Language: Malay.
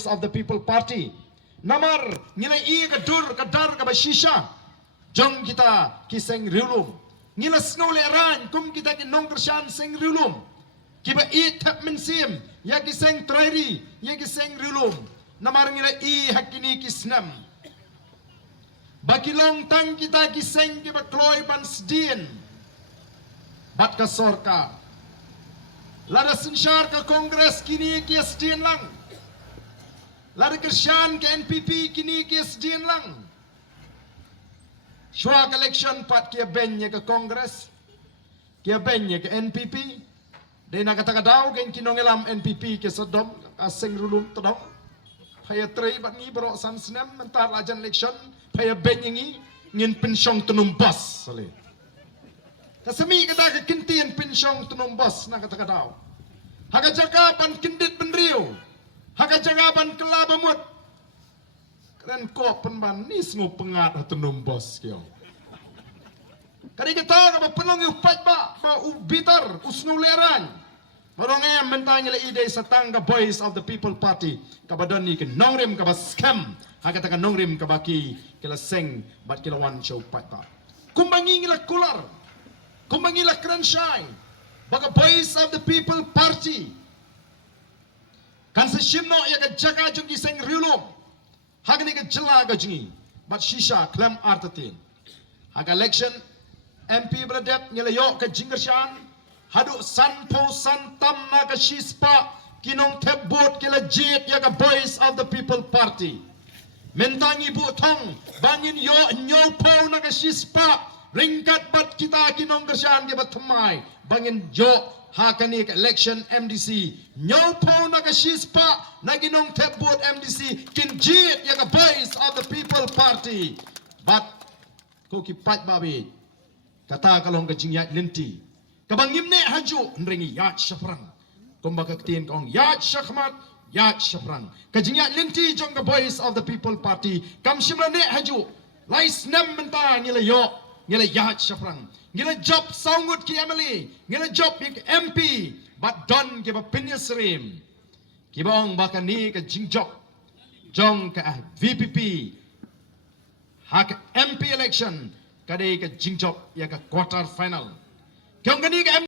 Voice of the People Party. Namar ngila I kadur kadar ka basisha. Jong kita kiseng riulum. Ngila snole ran kum kita kinong kersyan seng riulum. Kiba I tap mensim ya kiseng trairi ya kiseng riulum. Namar ngila I hakini kisnam. Bakilong tang kita kiseng kiba kloy bansdien. Bat ka sorka. Lada sensyar ke Kongres kini kiasdien lang. Lada kersyan ke NPP kini kiasdien lang. Syuak election pat kia benye ke Kongres. Kia benye ke NPP. Dia nak kata daw gen kinongelam NPP ke Sodom aseng rulum todong. Paya trei bat ngi bro san senem mentar ajan election paya benye ngi ngin pensyong tenumbas sale. Kasemi kata ke kintian pensyong tenumbas nak kata daw. Haga jagaban kendit penriu. Haga jagaban kelabamut. Keren kok penban ni sengu pengat tenumbas kyo. Kali kita ka penong upat ba ubitar usnuleran. Marong em mentanya le ide satang ka Voice of the People Party. Kabadon ni ke nongrim ka scam. Haga taka nongrim ka baki kila seng bat kila wan show upat ba. Kumbangi ngila kular. Kumbangi la krensyai. Baka Voice of the People Party. Kan sa shimno ya ka jaga jung iseng riulom. Haga ni ka jela ka jungi. Bat shisha klem artatin. Haga election MP beradep ngelayo ke jinggersyan. Haduk sanpo santam na ka shispa. Kinong tebut kila jit ya ka Voice of the People Party. Mentangi bu tong. Bangin yo nyopo na ka shispa. Ringkat bat kita kinong gersyan ke batamay. Bangin yo hakani ke election MDC. Nyopo na ka shispa. Na ginong tebut MDC. Kinjit ya ka Voice of the People Party. Bat ko kipat babi. Kata kalong ka jingyat linti. Kabang ngimne haju nringi yat syafrang. Kumbaka ketiin kong yat syakmat yat syafrang. Kajingyat linti jong ka Voice of the People Party. Kam shimrane haju. Lais nem menta ngila yo. Ngila yat syafrang. Ngila job saungut ki Emily. Ngila job ki MP. Bat don kiba pinyasrim. Kibong baka ni ka jingjok. Jong ka VPP. Hak MP election. Kadai ka jingjok ya ka quarter final. Kyong gani ka